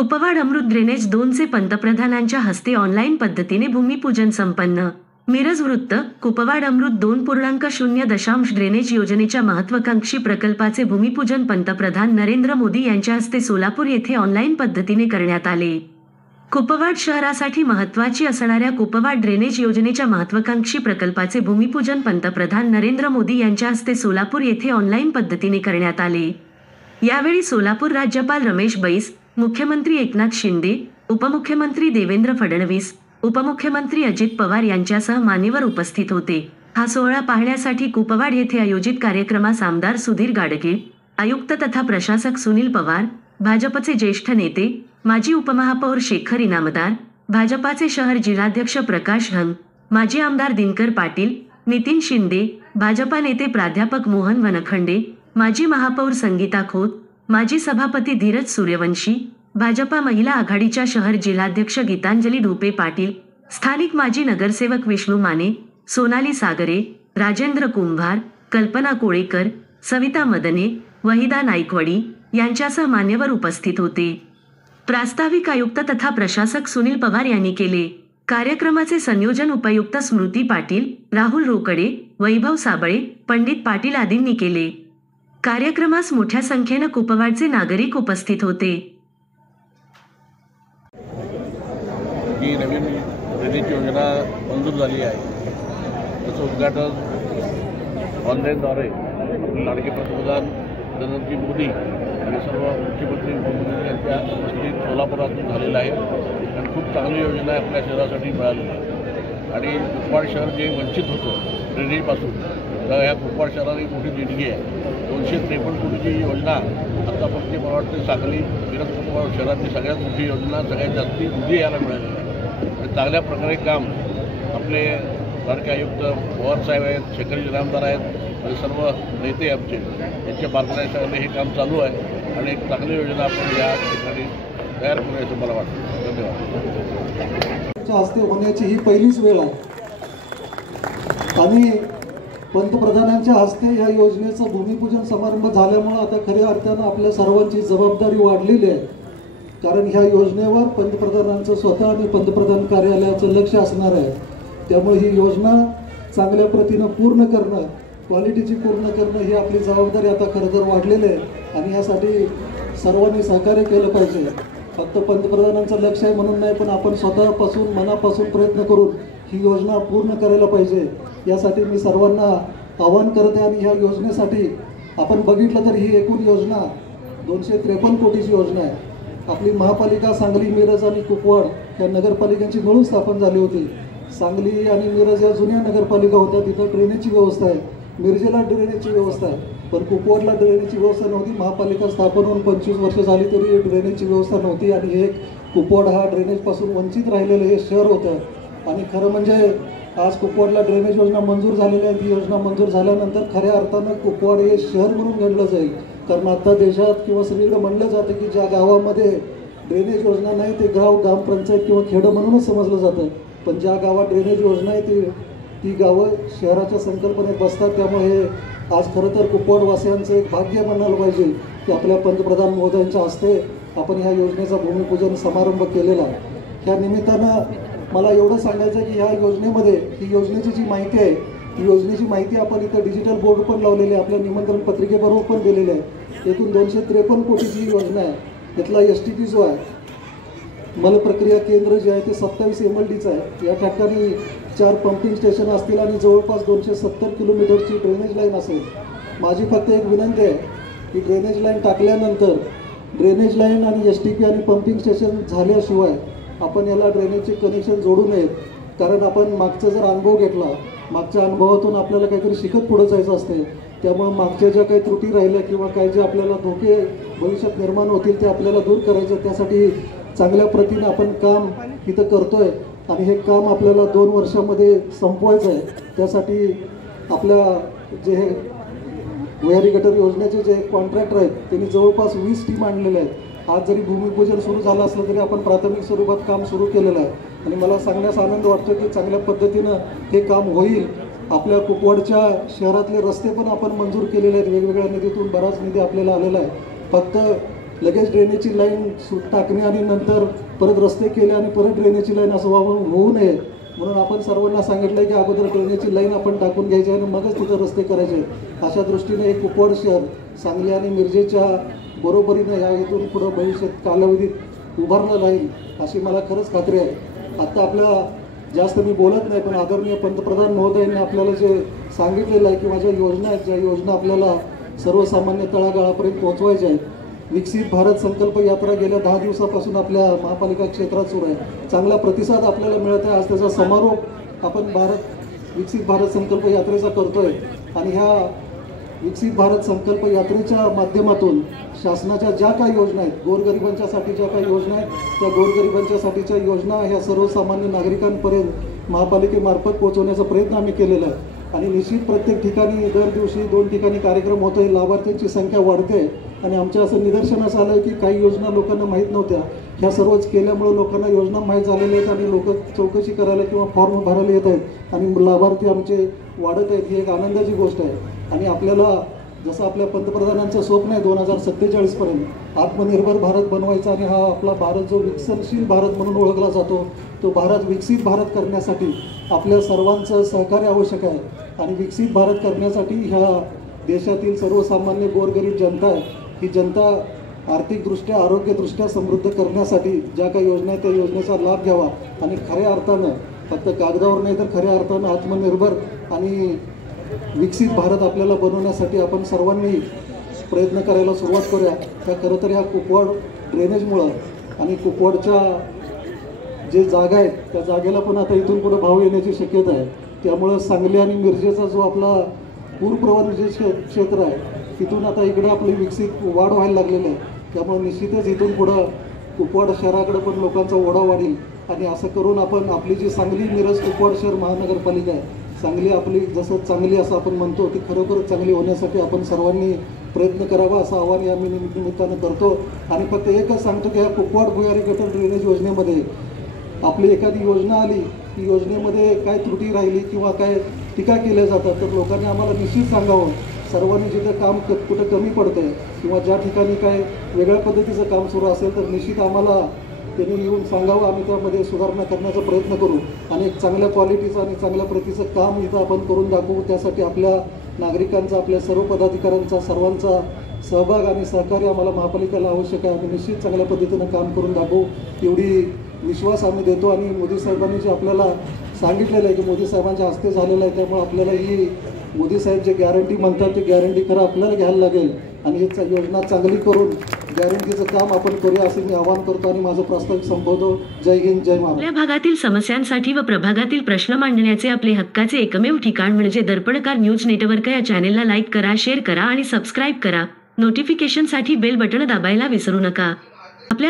कुपवाड अमृत drainage 2 चे पंतप्रधानांच्या हस्ते ऑनलाईन पद्धतीने भूमिपूजन संपन्न. मिरज वृत्त. कुपवाड अमृत 2.0 ड्रेनेज योजनेच्या महत्त्वाकांक्षी प्रकल्पाचे भूमिपूजन पंतप्रधान नरेंद्र मोदी यांच्या हस्ते सोलापूर येथे ऑनलाईन पद्धतीने करण्यात आले. कुपवाड शहरासाठी महत्त्वाची असणाऱ्या कुपवाड ड्रेनेज योजनेच्या महत्त्वाकांक्षी प्रकल्पाचे भूमिपूजन पंतप्रधान नरेंद्र मोदी यांच्या हस्ते सोलापूर येथे ऑनलाईन पद्धतीने करण्यात आले. यावेळी सोलापूर राज्यपाल रमेश बैस, मुख्यमंत्री एकनाथ शिंदे, उपमुख्यमंत्री देवेंद्र फडणवीस, उपमुख्यमंत्री अजित पवार यांच्यासह मान्यवर उपस्थित होते. हा सोहळा पाहण्यासाठी कुपवाड येथे आयोजित कार्यक्रमास आमदार सुधीर गाडगे, आयुक्त तथा प्रशासक सुनील पवार, भाजपचे ज्येष्ठ नेते माजी उपमहापौर शेखर इनामदार, भाजपाचे शहर जिल्हाध्यक्ष प्रकाश हंग, माजी आमदार दिनकर पाटील, नितीन शिंदे, भाजपा नेते प्राध्यापक मोहन वनखंडे, माजी महापौर संगीता खोत, माजी सभापती धीरज सूर्यवंशी, भाजपा महिला आघाडीच्या शहर जिल्हाध्यक्ष गीतांजली ढोपे पाटील, स्थानिक माजी नगरसेवक विष्णू माने, सोनाली सागरे, राजेंद्र कुंभार, कल्पना कोळेकर, सविता मदने, वहिदा नाईकवाडी यांच्यासह मान्यवर उपस्थित होते. प्रास्ताविक आयुक्त तथा प्रशासक सुनील पवार यांनी केले. कार्यक्रमाचे संयोजन उपायुक्त स्मृती पाटील, राहुल रोकडे, वैभव साबळे, पंडित पाटील आदींनी केले. कार्यक्रमास मोठ्या संख्येने कुपवाडचे नागरिक उपस्थित होते. ही नवीन ड्रेनेज योजना मंजूर झाली आहे. त्याचं उद्घाटन ऑनलाईनद्वारे लाडके पंतप्रधान नरेंद्र मोदी आणि सर्व मुख्यमंत्री यांच्या उपस्थितीत सोलापुरातून झालेलं आहे. आणि खूप चांगली योजना आपल्या शहरासाठी मिळाली आहे. आणि कुपवाड शहर जे वंचित होतं ड्रेनेजपासून, तर ह्या कुपवाड शहराला एक मोठी देणगी आहे. 253 कोटीची योजना आता फक्त मला वाटतं सांगली मिरज कुपवाड शहरातली सगळ्यात मोठी योजना, सगळ्यात जास्ती निधी यायला मिळालेली आहे. आणि चांगल्या प्रकारे काम आपले लाडके आयुक्त पवारसाहेब आहेत, शेखर इनामदार आहेत आणि सर्व नेते आमचे यांच्या मार्गदर्शनाने हे काम चालू आहे. आणि एक चांगली योजना आपण या ठिकाणी तयार करू असं मला वाटतं. धन्यवाद. हस्ते होण्याची ही पहिलीच वेळ आहे आणि पंतप्रधानांच्या हस्ते या योजनेचं भूमिपूजन समारंभ झाल्यामुळं आता खऱ्या अर्थानं आपल्या सर्वांची जबाबदारी वाढलेली आहे. कारण ह्या योजनेवर पंतप्रधानांचं स्वतः आणि पंतप्रधान कार्यालयाचं लक्ष असणार आहे. त्यामुळे ही योजना चांगल्या प्रतीनं पूर्ण करणं, क्वालिटीची पूर्ण करणं ही आपली जबाबदारी आता खरं तर वाढलेली आहे. आणि यासाठी सर्वांनी सहकार्य केलं पाहिजे. फक्त पंतप्रधानांचं लक्ष आहे म्हणून नाही, पण आपण स्वतःपासून मनापासून प्रयत्न करून ही योजना पूर्ण करायला पाहिजे. यासाठी मी सर्वांना आवाहन करते. आणि ह्या योजनेसाठी आपण बघितलं तर ही एकूण योजना 253 कोटीची योजना आहे. आपली महापालिका सांगली, मिरज आणि कुपवाड या नगरपालिकांची मिळून स्थापन झाली होती. सांगली आणि मिरज या जुन्या नगरपालिका होत्या, तिथं ड्रेनेजची व्यवस्था आहे. मिरजेला ड्रेनेजची व्यवस्था आहे, पण कुपवाडला ड्रेनेजची व्यवस्था नव्हती. महापालिका स्थापन होऊन 25 वर्ष झाली तरी ड्रेनेजची व्यवस्था नव्हती. आणि हे कुपवाड हा ड्रेनेजपासून वंचित राहिलेलं हे शहर होतं. आणि खरं म्हणजे आज कुपवाडला ड्रेनेज योजना मंजूर झालेली आहे. ती योजना मंजूर झाल्यानंतर खऱ्या अर्थानं कुपवाड हे शहर म्हणून गणलं जाईल. कारण आता देशात किंवा सगळीकडे म्हणलं जातं की ज्या गावामध्ये ड्रेनेज योजना नाही ते गाव ग्रामपंचायत किंवा खेडं म्हणूनच समजलं जातं. पण ज्या गावात ड्रेनेज योजना आहे ती गावं शहराच्या संकल्पनेत बसतात. त्यामुळे हे आज खरं तर कुपवाडवासियांचं एक भाग्य म्हणायला पाहिजे की आपल्या पंतप्रधान महोदयांच्या हस्ते आपण ह्या योजनेचा भूमिपूजन समारंभ केलेला आहे. ह्या निमित्तानं मला एवढं सांगायचं की ह्या योजनेमध्ये ही योजनेची जी माहिती आहे, ही योजनेची माहिती आपण इथं डिजिटल बोर्ड पण लावलेले आहे, आपल्या निमंत्रण पत्रिकेबरोबर पण दिलेले आहे. एकूण 253 कोटीची ही योजना आहे. इथला STP जो आहे, मलप्रक्रिया केंद्र जे आहे ते 27 MLDचं आहे. या ठिकाणी 4 पंपिंग स्टेशन असतील आणि जवळपास 270 किलोमीटरची ड्रेनेज लाईन असेल. माझी फक्त एक विनंती आहे की ड्रेनेज लाईन टाकल्यानंतर ड्रेनेज लाईन आणि STP आणि पंपिंग स्टेशन झाल्याशिवाय आपण याला ड्रेनेजचे कनेक्शन जोडू नयेत. कारण आपण मागचा जर अनुभव घेतला, मागच्या अनुभवातून आपल्याला काहीतरी शिकत पुढे जायचं असते. त्यामुळे मागच्या ज्या काही त्रुटी राहिल्या किंवा काही जे आपल्याला धोके भविष्यात निर्माण होतील ते आपल्याला दूर करायचं. त्यासाठी चांगल्या प्रतीनं आपण काम इथं करतोय आणि हे काम आपल्याला 2 वर्षामध्ये संपवायचं आहे. त्यासाठी आपल्या जे वयारी गटर योजनेचे जे कॉन्ट्रॅक्टर आहेत त्यांनी जवळपास 20 टीम आणलेल्या आहेत. आज जरी भूमिपूजन सुरू झालं असलं तरी आपण प्राथमिक स्वरूपात काम सुरू केलेलं आहे. आणि मला सांगण्यास आनंद वाटतो की चांगल्या पद्धतीनं हे काम होईल. आपल्या कुपवाडच्या शहरातले रस्ते पण आपण मंजूर केलेले आहेत. वेगवेगळ्या निधीतून बराच निधी आपल्याला आलेला आहे. फक्त लगेच ड्रेनेजची लाईन टाकणे आणि नंतर परत रस्ते केले आणि परत ड्रेनेजची लाईन असं होऊ नये म्हणून आपण सर्वांना सांगितलं की अगोदर ड्रेनेजची लाईन आपण टाकून घ्यायची आणि मगच तिथं रस्ते करायचे. अशा दृष्टीने एक कुपवाड शहर सांगली आणि मिरजेच्या बरोबरीनं ह्या इथून पुढं भविष्यात कालावधीत उभारलं राहील अशी मला खरंच खात्री आहे. आत्ता आपल्या जास्त मी बोलत नाही पण आदरणीय पंतप्रधान महोदयांनी आपल्याला जे सांगितलेलं आहे किंवा ज्या योजना आहेत ज्या योजना आपल्याला सर्वसामान्य तळागाळापर्यंत पोहोचवायच्या आहेत. विकसित भारत संकल्प यात्रा गेल्या 10 दिवसापासून आपल्या महापालिका क्षेत्रात सुरू आहे. चांगला प्रतिसाद आपल्याला मिळत आहे. आज त्याचा समारोप आपण विकसित भारत संकल्प यात्रेचा करतोय आणि ह्या विकसित भारत संकल्प यात्रेच्या माध्यमातून शासनाच्या ज्या काही योजना आहेत गोरगरिबांच्यासाठी ज्या काही योजना आहेत त्या गोरगरिबांच्यासाठीच्या योजना ह्या सर्वसामान्य नागरिकांपर्यंत महापालिकेमार्फत पोहोचवण्याचा प्रयत्न आम्ही केलेला आहे. आणि निश्चित प्रत्येक ठिकाणी दर दिवशी 2 ठिकाणी कार्यक्रम होतोय. लाभार्थ्यांची संख्या वाढते आणि आमच्या असं निदर्शनास आलं आहे की काही योजना लोकांना माहीत नव्हत्या. ह्या सर्वच केल्यामुळं लोकांना योजना माहीत झालेल्या आहेत आणि लोक चौकशी करायला किंवा फॉर्म भरायला येत आहेत आणि लाभार्थी आमचे वाढत आहेत. ही एक आनंदाची गोष्ट आहे. आणि आपल्याला जसं आपल्या पंतप्रधानांचं स्वप्न आहे 2047पर्यंत आत्मनिर्भर भारत बनवायचा आणि हा आपला भारत जो विकसनशील भारत म्हणून ओळखला जातो तो भारत विकसित भारत करण्यासाठी आपल्या सर्वांचं सहकार्य आवश्यक आहे. आणि विकसित भारत करण्यासाठी ह्या देशातील सर्वसामान्य गोरगरीब जनता आहे ही जनता आर्थिकदृष्ट्या आरोग्यदृष्ट्या समृद्ध करण्यासाठी ज्या काही योजना आहेत त्या योजनेचा लाभ घ्यावा आणि खऱ्या अर्थानं फक्त कागदावर नाही तर खऱ्या अर्थानं आत्मनिर्भर आणि विकसित भारत आपल्याला बनवण्यासाठी आपण सर्वांनी प्रयत्न करायला सुरुवात करूया. त्या खरं तर ह्या कुपवाड ड्रेनेजमुळं आणि कुपवाडच्या जे जागा आहेत त्या जागेला पण आता इथून पुढे भाव येण्याची शक्यता आहे. त्यामुळं सांगली आणि मिरजेचा जो आपला पूरप्रवण जे क्षेत्र आहे तिथून आता इकडे आपली विकसित वाढ व्हायला लागलेली आहे. त्यामुळे निश्चितच इथून पुढं कुपवाड शहराकडे पण लोकांचा ओढा वाढेल आणि असं करून आपण आपली जी सांगली मिरज कुपवाड शहर महानगरपालिका आहे सांगली आपली जसं चांगली असं आपण म्हणतो ती खरोखरच चांगली होण्यासाठी आपण सर्वांनी प्रयत्न करावा असं आवाहन या निमित्तानं करतो. आणि फक्त एकच सांगतो की ह्या कुपवाड भुयारी गटर ड्रेनेज योजनेमध्ये आपली एखादी योजना आली की योजनेमध्ये काय त्रुटी राहिली किंवा काय टीका केल्या जातात तर लोकांनी आम्हाला निश्चित सांगावं. सर्वांनी जिथं काम कुठं कमी पडतं आहे किंवा ज्या ठिकाणी काय वेगळ्या पद्धतीचं काम सुरू असेल तर निश्चित आम्हाला त्यांनी येऊन सांगावं. आम्ही त्यामध्ये सुधारणा करण्याचा प्रयत्न करू आणि एक चांगल्या क्वालिटीचं आणि चांगल्या प्रतीचं काम इथं आपण करून दाखवू. त्यासाठी आपल्या नागरिकांचा आपल्या सर्व पदाधिकाऱ्यांचा सर्वांचा सहभाग आणि सहकार्य आम्हाला महापालिकेला आवश्यक आहे. आम्ही निश्चित चांगल्या पद्धतीनं काम करून दाखवू एवढी विश्वास आम्ही देतो. आणि मोदी साहेबांनी जे आपल्याला सांगितलेलं आहे की मोदी साहेबांच्या हस्ते झालेलं आहे त्यामुळे आपल्याला ही मोदी साहेब जे गॅरंटी म्हणतात ते गॅरंटी खरं आपल्याला घ्यायला लागेल आणि ही योजना चांगली करून गॅरंटीचं काम आपण करूया असं मी आवाहन करतो आणि माझं प्रस्तावित संबोधतो. जय हिंद जय महाराष्ट्र. आपल्या भागातील समस्यांसाठी व प्रभागातील प्रश्न मांडण्याचे आपले हक्काचे एकमेव ठिकाण म्हणजे दर्पणकार न्यूज नेटवर्क. या चॅनेलला लाईक करा, शेअर करा आणि सबस्क्राईब करा. नोटिफिकेशनसाठी बेल बटन दाबायला विसरू नका. आपल्या